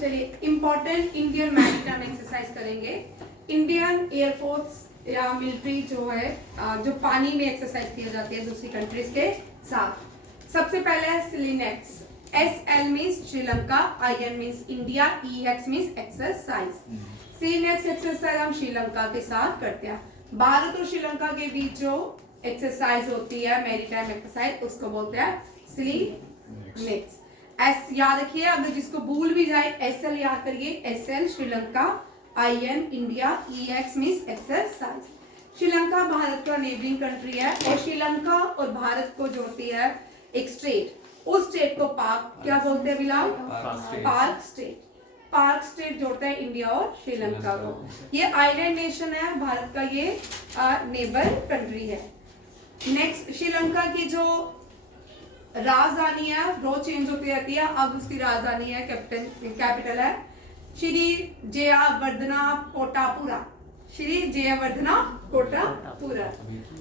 चलिए important Indian maritime exercise करेंगे। Indian air force या मिलिट्री जो है जो पानी में एक्सरसाइज की जाती है दूसरी कंट्रीज के साथ। सबसे पहले है SLINEX. SL means Sri Lanka, IN means India, EX means exercise. SLINEX exercise हम श्रीलंका के साथ करते हैं। भारत और श्रीलंका के बीच जो एक्सरसाइज होती है मैरीटाइम एक्सरसाइज उसको बोलते हैं सिलीनेक्स। एस याद रखिए, अगर जिसको भूल भी जाए SL याद करिए। SL Sri Lanka, IN India, EX means exercise. Sri Lanka Bharat का नेबरिंग कंट्री है और श्रीलंका और भारत को जोड़ती है एक स्टेट। उस स्टेट को पाक क्या बोलते हैं Bilal? Park state. Park state जोड़ता है इंडिया और श्रीलंका को। ये आइलैंड नेशन है, भारत का ये नेबर कंट्री है। नेक्स्ट, श्रीलंका की जो राजधानी है वो चेंज होती रहती है। अब उसकी राजधानी है कैपिटल है श्री जयवर्धना कोटापुरा। श्री जयवर्धना कोटापुरा।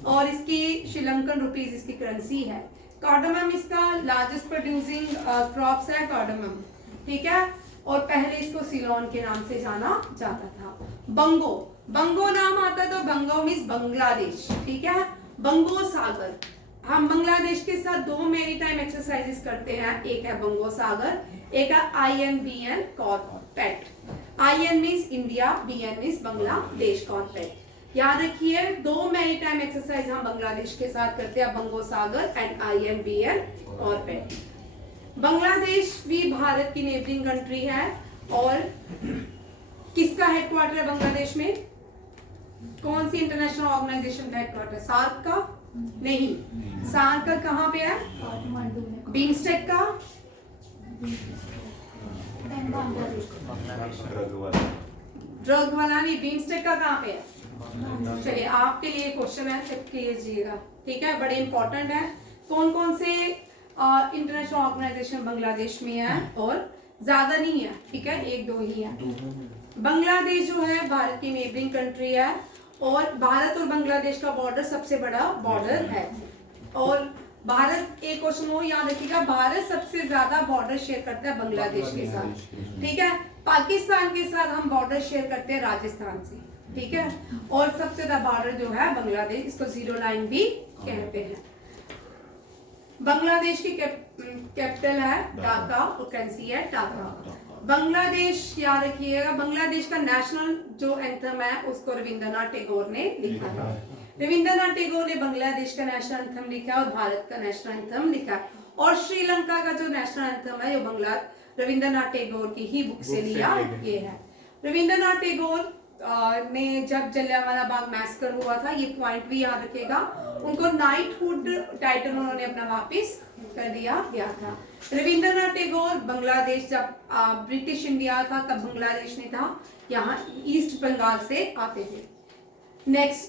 और इसकी श्रीलंकन रुपीज इसकी करेंसी है। कार्डमम इसका लार्जेस्ट प्रोड्यूसिंग क्रॉप्स है कार्डमम, ठीक है। और पहले इसको सिलोन के नाम से जाना जाता था। बंगो, बंगो नाम आता तो बंगो मीन्स बांग्लादेश, ठीक है। बंगो सागर, हम बांग्लादेश के साथ दो मैरीटाइम एक्सरसाइजेस करते हैं। एक है बंगो सागर, एक है INBN CORPAT. IN means India, BN means Bangladesh CORPAT. याद रखिए, दो मैरीटाइम एक्सरसाइज हम बांग्लादेश के साथ करते हैं, बंगो सागर एंड INBN कॉर्पेट। बांग्लादेश भी भारत की नेबरिंग कंट्री है। और किसका हेडक्वार्टर है बांग्लादेश में? कौन सी इंटरनेशनल ऑर्गेनाइजेशन का हेडक्वार्टर? सार्क का? नहीं, सार्क का कहाँ पे है? बिम्स्टेक का? ड्रग वाला नहीं, बिम्स्टेक का कहाँ पे है? चलिए आपके लिए क्वेश्चन है, चेक कीजिएगा, ठीक है, बड़े इंपॉर्टेंट है। कौन कौन से इंटरनेशनल ऑर्गेनाइजेशन बांग्लादेश में है? और ज्यादा नहीं है, ठीक है, एक दो ही है। बांग्लादेश जो है भारत की नेबरिंग कंट्री है और भारत और बांग्लादेश का बॉर्डर सबसे बड़ा बॉर्डर है। और भारत, एक क्वेश्चन वो याद रखिएगा, भारत सबसे ज्यादा बॉर्डर शेयर करता है बांग्लादेश के साथ, ठीक है। पाकिस्तान के साथ हम बॉर्डर शेयर करते हैं राजस्थान से, ठीक है। और सबसे ज्यादा बॉर्डर जो है बांग्लादेश, इसको 0 लाइन भी कहते हैं। बांग्लादेश की कैपिटल है ढाका और करेंसी है टाका। बांग्लादेश याद रखिएगा, बांग्लादेश का नेशनल जो एंथम है उसको रविंद्रनाथ टैगोर ने लिखा है। रविंद्रनाथ टैगोर ने बांग्लादेश का नेशनल एंथम लिखा और भारत का नेशनल एंथम लिखा। और श्रीलंका का जो नेशनल एंथम है वो रविंद्रनाथ टैगोर की ही बुक से लिया ये है। रविंद्रनाथ टैगोर ने जब जलियांवाला बाग मैसकर हुआ था, ये पॉइंट भी याद रखेगा, उनको नाइटहुड टाइटल उन्होंने अपना वापस कर दिया गया था। रविंद्रनाथ टैगोर बांग्लादेश जब ब्रिटिश इंडिया था तब बांग्लादेश नहीं था, यहाँ ईस्ट बंगाल से आते थे। Next,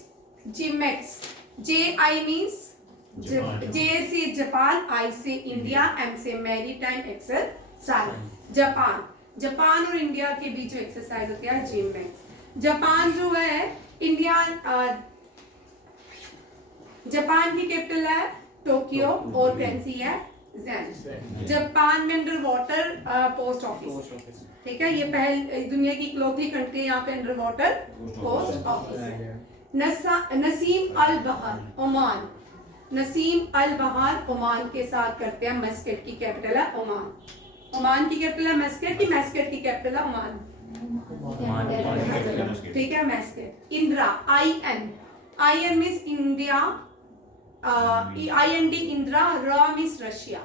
JIMEX. JI means J से जापान, I से इंडिया, M से मैरीटाइम एक्सरसाइज। जापान, जापान और इंडिया के बीच जो एक्सरसाइज होती है जिमेक्स। जापान जो है इंडिया, जापान की कैपिटल है टोक्यो और करेंसी है येन। जापान में अंडर वाटर पोस्ट ऑफिस, ठीक है, ये पहले दुनिया की इकलौती कंट्री यहाँ पे अंडर वाटर पोस्ट ऑफिस है। नसीम अल बहार ओमान, नसीम अल बहार ओमान के साथ करते हैं। मस्कट की कैपिटल है ओमान। ओमान की कैपिटल है मस्कट की, मस्कट की कैपिटल है ओमान, ठीक है, Muscat. Indira, IN means India, IND Indira, र मीन्स रशिया।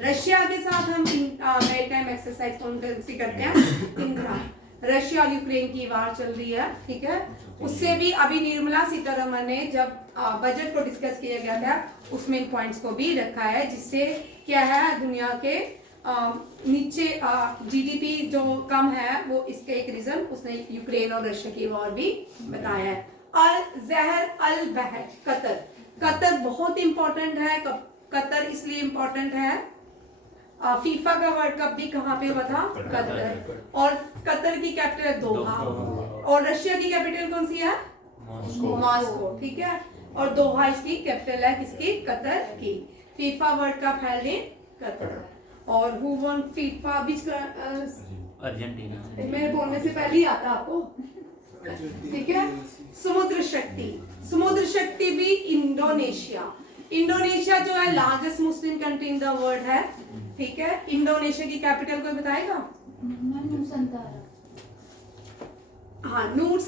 रशिया के साथ हम मैरीटाइम एक्सरसाइज कौन सी करते हैं? इंदिरा। रशिया और यूक्रेन की वार चल रही है, ठीक है। उससे भी अभी निर्मला सीतारमण ने जब बजट को डिस्कस किया गया था उसमें इन पॉइंट्स को भी रखा है, जिससे क्या है दुनिया के नीचे GDP जो कम है वो इसके एक रीजन उसने यूक्रेन और रशिया की वॉर भी बताया है। अल जहर अल बहर, कतर। कतर बहुत इंपॉर्टेंट है। कतर इसलिए इंपॉर्टेंट है, फीफा का वर्ल्ड कप भी कहाँ पे हुआ था? कतर। और कतर की कैपिटल है दोहा। और रशिया की कैपिटल कौन सी है? मॉस्को, ठीक है। और दोहा इसकी कैपिटल है किसकी? कतर की। FIFA World Cup held in Qatar. और who won FIFA, which Argentina. मेरे बोलने से पहले ही आता आपको, ठीक है। समुद्र शक्ति, समुद्र शक्ति भी इंडोनेशिया। इंडोनेशिया जो है largest Muslim country in the world है, ठीक है। इंडोनेशिया की कैपिटल कोई बताएगा? हाँ, नूर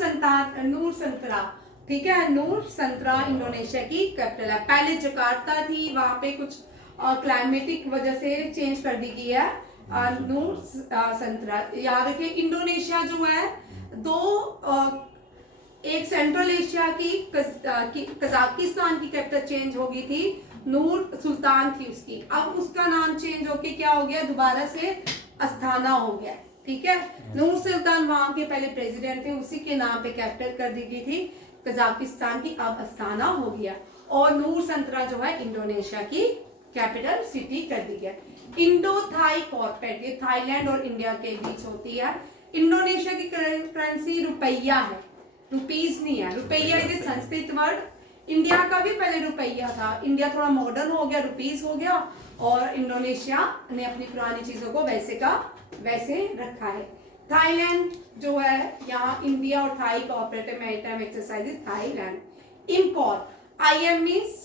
संतरा, ठीक है। नूर संतरा इंडोनेशिया की कैपिटल है। पहले जकार्ता थी, वहां पे कुछ क्लाइमेटिक वजह से चेंज कर दी गई है। नूर संतरा याद रखिए। इंडोनेशिया जो है दो एक सेंट्रल एशिया की कजाकिस्तान की कैपिटल चेंज हो गई थी, नूर सुल्तान थी उसकी, अब उसका नाम चेंज होके क्या हो गया, दोबारा से अस्थाना हो गया, ठीक है। नूर सुल्तान वहां के पहले प्रेसिडेंट थे, उसी के नाम पे कैपिटल कर दी गई थी कजाकिस्तान की, अब अस्थाना हो गया। और नूर संतरा जो है इंडोनेशिया की कैपिटल सिटी कर दी गया। इंडो थाई कॉर्पोरेट, ये थाईलैंड और इंडिया के बीच होती है। इंडोनेशिया की करेंसी रुपया है, रुपीज नहीं है। रुपया is a Sanskrit word. India का भी पहले रुपया था, इंडिया थोड़ा मॉडर्न हो गया, रुपीज हो गया, और इंडोनेशिया ने अपनी पुरानी चीजों को वैसे का वैसे रखा है। थाईलैंड जो है, यहाँ इंडिया और Thai cooperative maritime exercises Thailand. IMCOR, I M means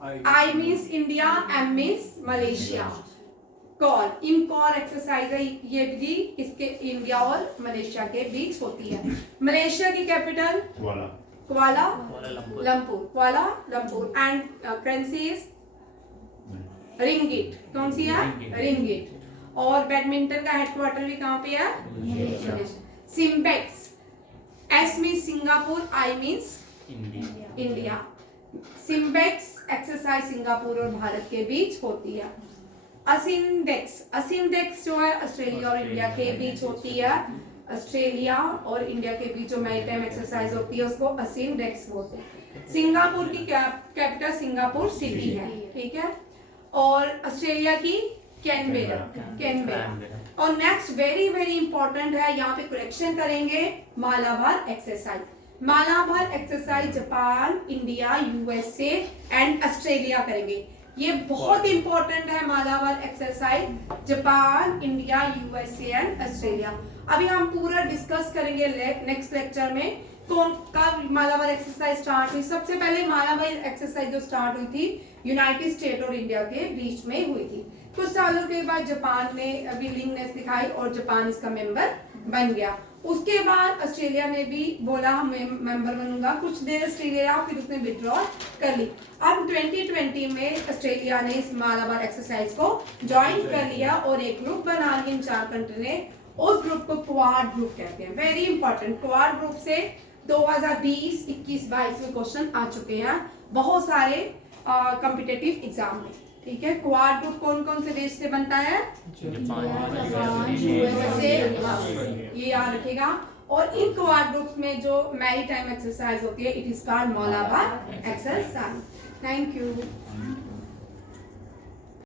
I means India, M means Malaysia. Call, IMCOR exercise है, ये भी इसके इंडिया और मलेशिया के बीच होती है। मलेशिया की capital कुआला Lumpur and currency is ringgit. कौन सी है? रिंगिट। और बैडमिंटन का हेडक्वार्टर भी कहाँ पे है? सिम्बेक्स, एस मीन्स सिंगापुर, आई means India. SIMBEX exercise Singapore और भारत के बीच होती है। असिंडेक्स जो है ऑस्ट्रेलिया और इंडिया के बीच होती है। ऑस्ट्रेलिया और इंडिया के बीच जो मैरीटाइम एक्सरसाइज होती है उसको असिंडेक्स बोलते हैं। सिंगापुर की कैपिटल सिंगापुर सिटी है, ठीक है। और ऑस्ट्रेलिया की कैनबेरा। और नेक्स्ट वेरी वेरी इंपॉर्टेंट है, यहाँ पे करेक्शन करेंगे, Malabar exercise. Malabar exercise Japan, India, USA and Australia करेंगे। ये बहुत इंपॉर्टेंट है Malabar exercise, Japan, India, USA and Australia. अभी हम पूरा डिस्कस करेंगे नेक्स्ट लेक्चर में कौन कब मालाबार एक्सरसाइज स्टार्ट हुई। सबसे पहले मालाबार एक्सरसाइज जो स्टार्ट हुई थी यूनाइटेड स्टेट और इंडिया के बीच में हुई थी। कुछ सालों के बाद जापान ने विलिंगनेस दिखाई और जापान इसका मेंबर बन गया। उसके बाद ऑस्ट्रेलिया ने भी बोला हम मेंबर बनूंगा, कुछ देर ऑस्ट्रेलिया, फिर उसने विड्रॉ कर ली। अब 2020 में ऑस्ट्रेलिया ने इस मालाबार एक्सरसाइज को ज्वाइन कर लिया और एक ग्रुप बना लिया इन 4 कंट्री ने। उस ग्रुप को क्वाड ग्रुप कहते हैं। वेरी इंपॉर्टेंट, क्वाड ग्रुप से 2020, 21, 22 में क्वेश्चन आ चुके हैं बहुत सारे कॉम्पिटिटिव एग्जाम में, ठीक है। क्वाड ग्रुप कौन कौन से देश से बनता है? ये याद रखेगा। और इन क्वाड ग्रुप में जो मैरीटाइम एक्सरसाइज होती है, it is called Malabar exercise. Thank you.